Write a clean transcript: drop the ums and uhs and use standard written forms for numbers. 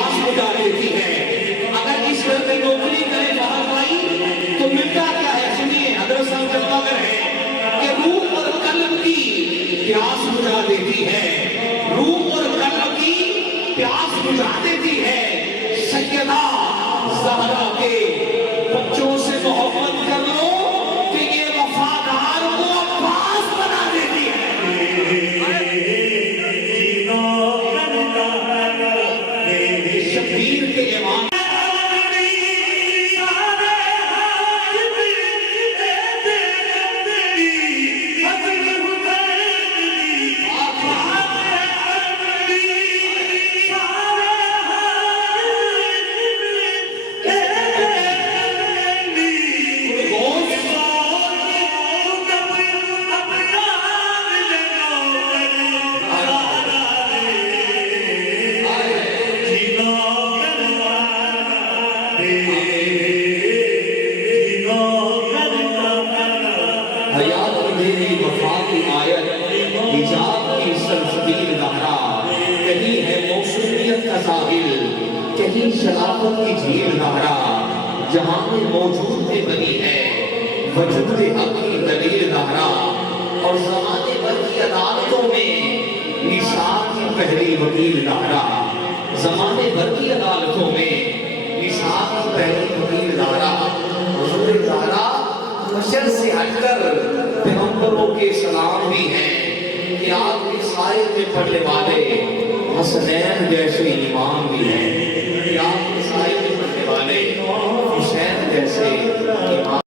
प्यास बुझा देती है। अगर इस घर में नौकरी करे बाहर भाई तो मिलता क्या है? सुनिए, हजरत साहब जलवागर है कि रूह और कल्ब की प्यास बुझा देती है, रूह और कल्ब की प्यास बुझा देती है। सैयदा ज़हरा के बच्चों से मोहब्बत कर लो कि ये वफादार को अब्बास बना देती है। शबीर के इमाम हयात की मेरी वफा की आयत, हिजाब की सल्सबील लहरा, कहीं है मौसूमियत का साहिल, कहीं शराफत की झील लहरा, जहां में मौजूद में बनी है वजूद हक की दलील लहरा, और ज़माने भर की अदालतों में निशान की पहली वकील लहरा, ज़माने भर की अदालतों में निशान की पहली वकील लहरा। हुज़ूर ज़हरा बशर से हटकर पैगंबरों के सलाम भी हैं कि आपके साए में पढ़ने वाले हसनैन जैसे इमाम भी हैं, कि आपके साए में पढ़ने वाले हुसैन जैसे इमाम